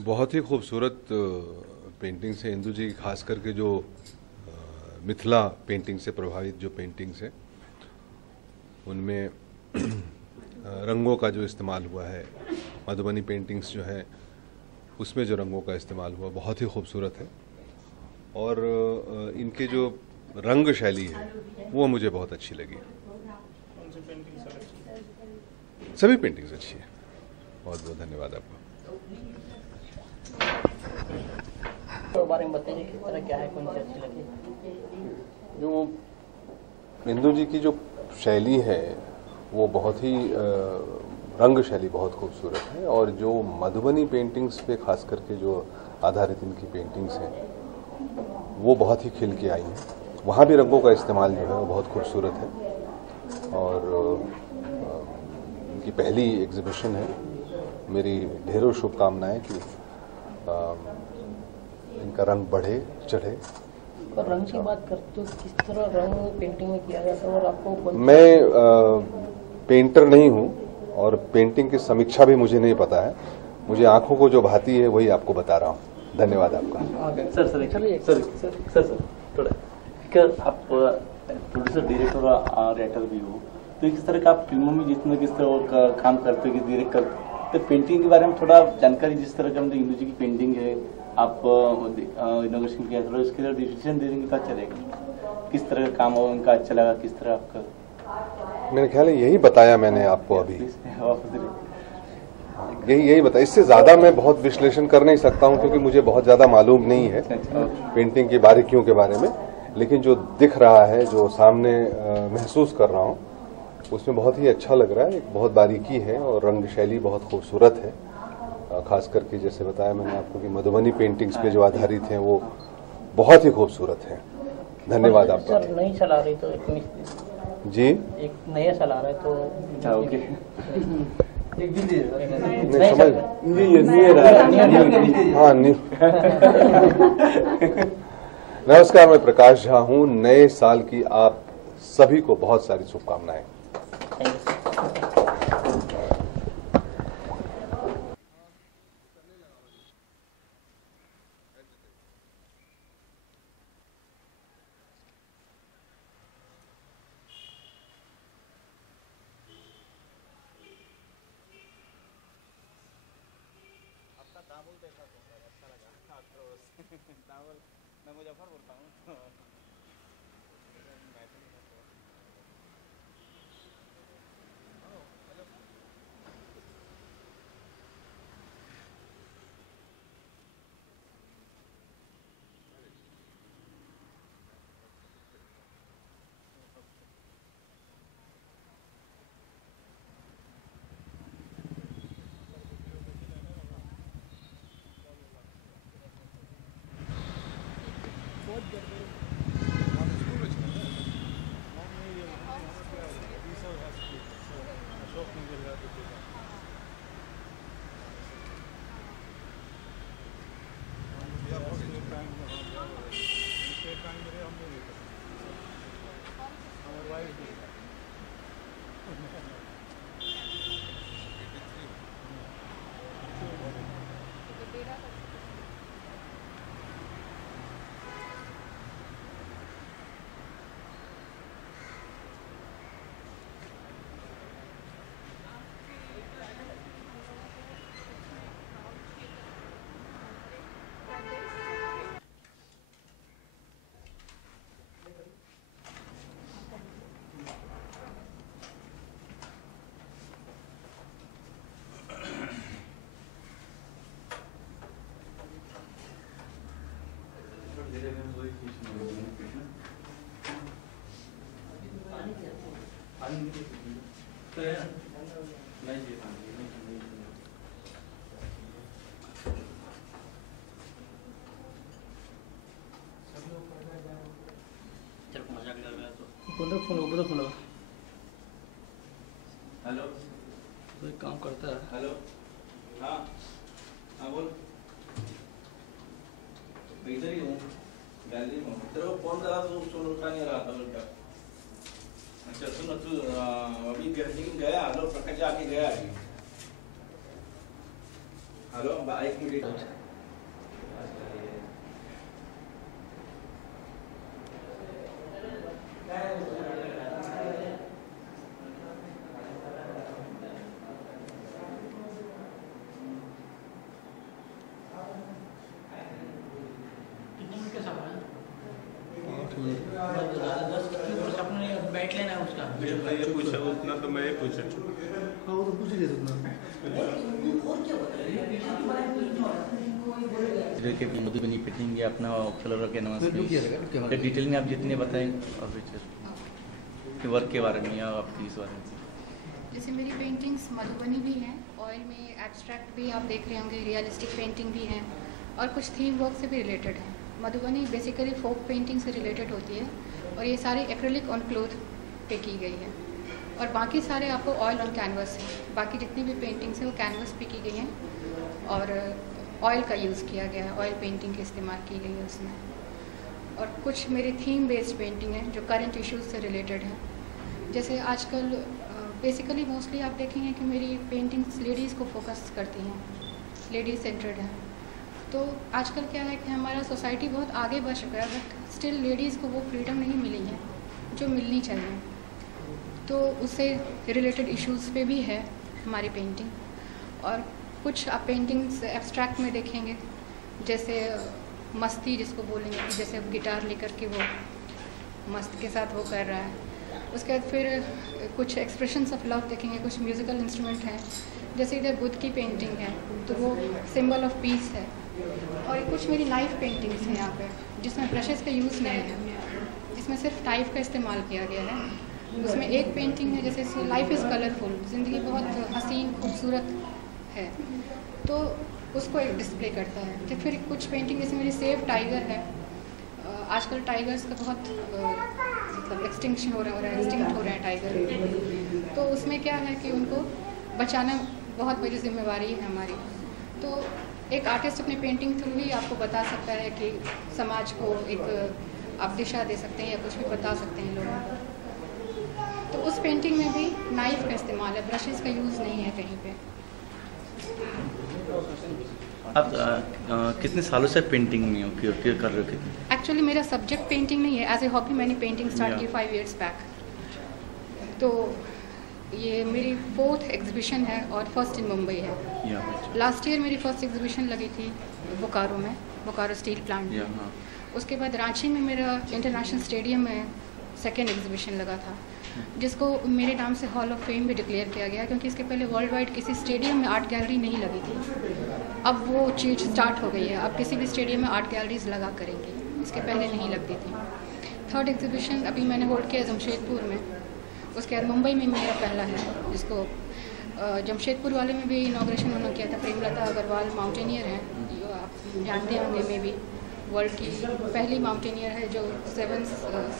बहुत ही खूबसूरत पेंटिंग्स हैं इंदु जी की, खास करके जो मिथिला पेंटिंग से प्रभावित जो पेंटिंग्स हैं उनमें रंगों का जो इस्तेमाल हुआ है, मधुबनी पेंटिंग्स जो है उसमें जो रंगों का इस्तेमाल हुआ बहुत ही खूबसूरत है। और इनके जो रंग शैली है वो मुझे बहुत अच्छी लगी। सभी पेंटिंग्स अच्छी है। बहुत बहुत धन्यवाद आपका। तो बारे में बताइए किस तरह क्या है, कौन सी अच्छी लगी? जो इंदु जी की जो शैली है वो बहुत ही रंग शैली बहुत खूबसूरत है। और जो मधुबनी पेंटिंग्स पे खास करके जो आधारित इनकी पेंटिंग्स हैं वो बहुत ही खिल के आई हैं। वहाँ भी रंगों का इस्तेमाल जो है वो बहुत खूबसूरत है। और इनकी पहली एग्जीबिशन है। मेरी ढेरों शुभकामनाएं कि इनका रंग बढ़े चढ़े। और रंग की बात करते हो, किस तरह रंग पेंटिंग में किया जाता है और आपको मैं पेंटर नहीं हूं और पेंटिंग की समीक्षा भी मुझे नहीं पता है। मुझे आंखों को जो भाती है वही आपको बता रहा हूं। धन्यवाद आपका। सर थोड़ा आप प्रोड्यूसर, डायरेक्टर और राइटर भी हो, तो किस तरह का आप फिल्मों में जितना किस तरह काम करते हो कि डायरेक्ट कर, तो पेंटिंग के बारे में थोड़ा जानकारी, जिस तरह का मतलब इंदु जी की पेंटिंग है आप इनोग्रेशन किया, थोड़ा इसके लिए डिसीजन दे देंगे, क्या चलेगा, किस तरह का काम हो उनका अच्छा लगा, किस तरह आपका? मेरे ख्याल है यही बताया मैंने आपको अभी। यही बताया। इससे ज्यादा मैं बहुत विश्लेषण कर नहीं सकता हूं क्योंकि मुझे बहुत ज्यादा मालूम नहीं है पेंटिंग की बारीकियों के बारे में। लेकिन जो दिख रहा है, जो सामने महसूस कर रहा हूं, उसमें बहुत ही अच्छा लग रहा है। एक बहुत बारीकी है और रंग शैली बहुत खूबसूरत है। खास करके जैसे बताया मैंने आपको कि मधुबनी पेंटिंग्स पे जो आधारित हैं वो बहुत ही खूबसूरत है। धन्यवाद आपका। सर नहीं चला रही तो जी एक नया चला रहा है तो ओके नहीं समझ। हाँ नमस्कार, मैं प्रकाश झा हूँ। नए साल की आप सभी को बहुत सारी शुभकामनाएं। दावल देखा तो अच्छा लगा। दावल मैं मुजफ्फर बोलता हूँ। फोन हेलो, तो एक काम करता है। हेलो, हाँ हाँ बोल। इधर ही हूँ, गैलरी में हूँ। तेरे को फोन करा तो फोन उठा नहीं रहा था उनका। अच्छा सुन, तू अभी गया, हेलो प्रकाश आके गया है। बैठ लेना उसका ये पूछा उतना तो मैं पूछा। हाँ वो तो पूछ ही नहीं सकता। देखिए मधुबनी पेंटिंग या अपना कलर कैनवास में डिटेल में आप जितने बताएं और कि वर्क के बारे में या आपकी इस बारे में। जैसे मेरी पेंटिंग्स मधुबनी भी हैं, ऑयल में एब्स्ट्रैक्ट भी आप देख रहे होंगे, रियलिस्टिक पेंटिंग भी हैं और कुछ थीम वर्क से भी रिलेटेड है। मधुबनी बेसिकली फोक पेंटिंग से रिलेटेड होती है और ये सारी एक्रेलिक ऑन क्लोथ पे की गई है और बाकी सारे आपको ऑयल ऑन कैनवस है। बाकी जितनी भी पेंटिंग्स हैं वो कैनवस पे की गई हैं और ऑयल का यूज़ किया गया है, ऑयल पेंटिंग के इस्तेमाल की गई है उसमें। और कुछ मेरी थीम बेस्ड पेंटिंग है जो करंट इश्यूज से रिलेटेड है। जैसे आजकल बेसिकली मोस्टली आप देखेंगे कि मेरी पेंटिंग्स लेडीज़ को फोकस करती हैं, लेडीज सेंटर्ड है। तो आजकल क्या है कि हमारा सोसाइटी बहुत आगे बढ़ चुका है बट स्टिल लेडीज़ को वो फ्रीडम नहीं मिली है जो मिलनी चाहिए। तो उससे रिलेटेड इश्यूज़ पे भी है हमारी पेंटिंग। और कुछ आप पेंटिंग्स एब्स्ट्रैक्ट में देखेंगे जैसे मस्ती जिसको बोलेंगे कि जैसे गिटार लेकर के वो मस्त के साथ वो कर रहा है। उसके बाद फिर कुछ एक्सप्रेशंस ऑफ लव देखेंगे, कुछ म्यूज़िकल इंस्ट्रूमेंट हैं। जैसे इधर बुद्ध की पेंटिंग है तो वो सिंबल ऑफ पीस है। और कुछ मेरी नाइफ पेंटिंग्स हैं यहाँ पे जिसमें ब्रशेस का यूज़ नहीं है, इसमें सिर्फ टाइप का इस्तेमाल किया गया है। उसमें एक पेंटिंग है जैसे लाइफ इज़ कलरफुल, ज़िंदगी बहुत हसीन खूबसूरत है तो उसको एक डिस्प्ले करता है। तो फिर कुछ पेंटिंग जैसे मेरी सेव टाइगर है। आजकल टाइगर्स का बहुत मतलब एक्सटिंक्शन हो रहा है, एक्सटिंक्ट हो रहे हैं टाइगर। तो उसमें क्या है कि उनको बचाना बहुत बड़ी जिम्मेवारी है हमारी। तो एक आर्टिस्ट अपनी पेंटिंग थ्रू ही आपको बता सकता है कि समाज को एक आप दिशा दे सकते हैं या कुछ भी बता सकते हैं लोगों को। तो उस पेंटिंग में भी नाइफ का इस्तेमाल है, ब्रशेस का यूज़ नहीं है कहीं पे। आप कितने सालों से पेंटिंग में हो कर रहे हो कितने? एक्चुअली मेरा सब्जेक्ट पेंटिंग नहीं है, एज ए हॉबी मैंने पेंटिंग स्टार्ट की 5 years बैक। तो ये मेरी 4th एग्जीबिशन है और फर्स्ट इन मुंबई है। लास्ट ईयर मेरी फर्स्ट एग्जीबिशन लगी थी बोकारो में, बोकारो स्टील प्लांट। उसके बाद रांची में मेरा इंटरनेशनल स्टेडियम में सेकेंड एग्जीबिशन लगा था जिसको मेरे नाम से हॉल ऑफ फेम भी डिक्लेयर किया गया क्योंकि इसके पहले वर्ल्ड वाइड किसी स्टेडियम में आर्ट गैलरी नहीं लगी थी। अब वो चीज़ स्टार्ट हो गई है, अब किसी भी स्टेडियम में आर्ट गैलरीज लगा करेंगे, इसके पहले नहीं लगती थी। 3rd एग्जीबिशन अभी मैंने होल्ड किया जमशेदपुर में। उसके बाद मुंबई में मेरा पहला है जिसको जमशेदपुर वाले में भी इनाग्रेशन उन्होंने किया था। प्रेमलता अग्रवाल माउंटेनियर हैं जो आप जानते होंगे, में भी वर्ल्ड की पहली माउंटेनियर है जो 7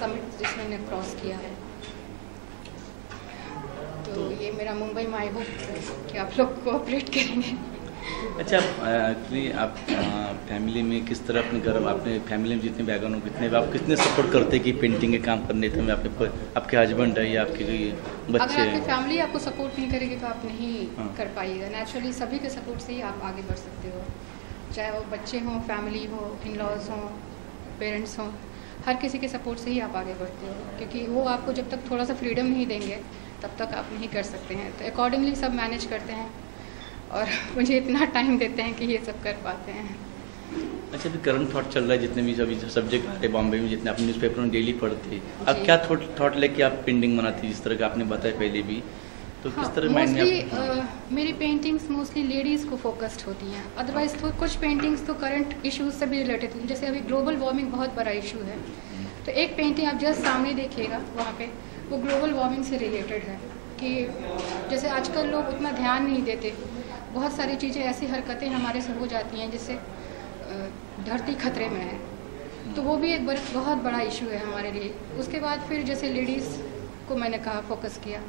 समिट जिसने क्रॉस किया है। तो ये मेरा मुंबई में आई होप कि आप लोग कोऑपरेट करेंगे। अच्छा, एक्चुअली आप फैमिली में किस तरह अपने घर अपने फैमिली में जितने बैकग्राउंड हो कितने आप कितने सपोर्ट करते हैं कि पेंटिंग के काम करने में आपके हस्बैंड है या आपके कोई बच्चे अगर आपकी हैं? फैमिली आपको सपोर्ट नहीं करेगी तो आप नहीं कर पाइएगा। नेचुरली सभी के सपोर्ट से ही आप आगे बढ़ सकते हो, चाहे वो बच्चे हों, फैमिली हो, इन-लॉज हों, पेरेंट्स हों, हर किसी के सपोर्ट से ही आप आगे बढ़ते हो क्योंकि वो आपको जब तक थोड़ा सा फ्रीडम नहीं देंगे तब तक आप नहीं कर सकते हैं। तो अकॉर्डिंगली सब मैनेज करते हैं और मुझे इतना टाइम देते हैं कि ये सब कर पाते हैं। अच्छा, अभी करंट थॉट चल रहा है जितने भी अभी सब्जेक्ट आते बॉम्बे में, जितने आप न्यूज़पेपर में डेली पढ़ते अब क्या थॉट लेके आप पेंटिंग बनाती जिस तरह का आपने बताया पहले भी, तो किस तरह माइंड में आप... मेरी पेंटिंग्स मोस्टली लेडीज़ को फोकस्ड होती हैं। अदरवाइज तो कुछ पेंटिंग्स तो करंट इश्यूज से भी रिलेटेड हैं। जैसे अभी ग्लोबल वार्मिंग बहुत बड़ा इशू है तो एक पेंटिंग आप जस्ट सामने देखिएगा वहाँ पे वो ग्लोबल वार्मिंग से रिलेटेड है कि जैसे आजकल लोग उतना ध्यान नहीं देते, बहुत सारी चीज़ें ऐसी हरकतें हमारे से हो जाती हैं जिससे धरती खतरे में है। तो वो भी एक बहुत बड़ा इशू है हमारे लिए। उसके बाद फिर जैसे लेडीज़ को मैंने कहा फोकस किया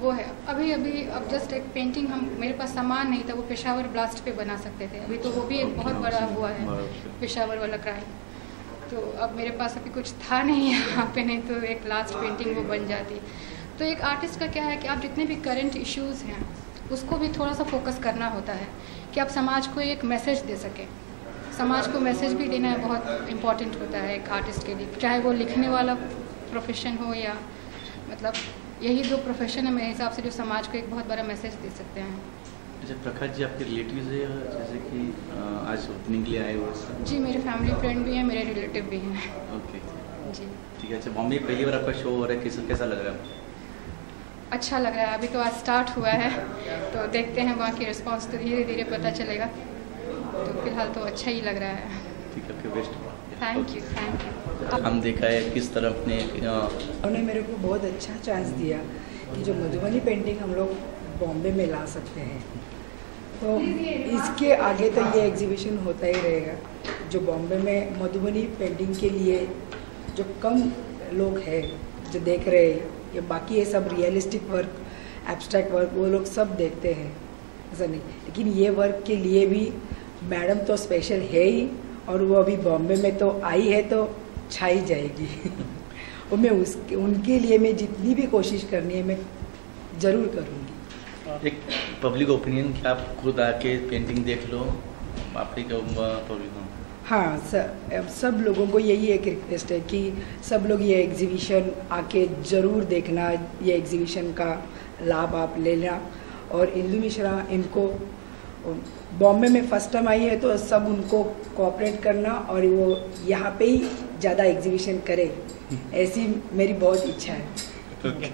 वो है। अभी अब जस्ट एक पेंटिंग मेरे पास सामान नहीं था, वो पेशावर ब्लास्ट पे बना सकते थे, अभी तो वो भी एक बहुत बड़ा हुआ है पेशावर वाला क्राइम। तो अब मेरे पास अभी कुछ था नहीं यहाँ पे, नहीं तो एक लास्ट पेंटिंग वो बन जाती। तो एक आर्टिस्ट का क्या है कि आप जितने भी करंट इश्यूज़ हैं उसको भी थोड़ा सा फोकस करना होता है कि आप समाज को एक मैसेज दे सकें। समाज को मैसेज भी देना बहुत इम्पॉर्टेंट होता है एक आर्टिस्ट के लिए, चाहे वो लिखने वाला प्रोफेशन हो या मतलब यही दो प्रोफेशन है मेरे हिसाब से जो समाज को एक बहुत बड़ा मैसेज दे सकते हैं। अच्छा, प्रकाश जी आपके रिलेटिव्स है जैसे कि आज ओपनिंग के लिए आए हुए? जी, मेरे फैमिली फ्रेंड भी हैं, मेरे रिलेटिव भी हैं। ओके, जी ठीक है। अच्छा, बॉम्बे पहली बार आपका शो हो रहा है, कैसा लग रहा है? अच्छा लग रहा है, अभी तो आज स्टार्ट हुआ है तो देखते हैं वहाँ की रिस्पांस, तो धीरे धीरे पता चलेगा। तो फिलहाल तो अच्छा ही लग रहा है। ठीक है, ओके, बेस्ट। Thank you. हम देखा है किस तरह अपने उन्होंने मेरे को बहुत अच्छा चांस दिया कि जो मधुबनी पेंटिंग हम लोग बॉम्बे में ला सकते हैं। तो इसके आगे तो ये एग्जीबिशन होता ही रहेगा। जो बॉम्बे में मधुबनी पेंटिंग के लिए जो कम लोग हैं जो देख रहे हैं, ये बाकी ये सब रियलिस्टिक वर्क, एब्स्ट्रैक्ट वर्क वो लोग सब देखते हैं, ऐसा नहीं। लेकिन ये वर्क के लिए भी मैडम तो स्पेशल है ही, और वो अभी बॉम्बे में तो आई है तो छाई जाएगी। और मैं उनके लिए मैं जितनी भी कोशिश करनी है मैं ज़रूर करूँगी। एक पब्लिक ओपिनियन कि आप खुद आके पेंटिंग देख लो, आपकी पब्लिक? हाँ, सब लोगों को यही एक रिक्वेस्ट है कि सब लोग ये एग्जीबिशन आके ज़रूर देखना, ये एग्जीबिशन का लाभ आप लेना। और इंदु मिश्रा इनको बॉम्बे में फर्स्ट टाइम आई है तो सब उनको कोऑपरेट करना और वो यहाँ पे ही ज़्यादा एग्जीबिशन करे, ऐसी मेरी बहुत इच्छा है। ओके।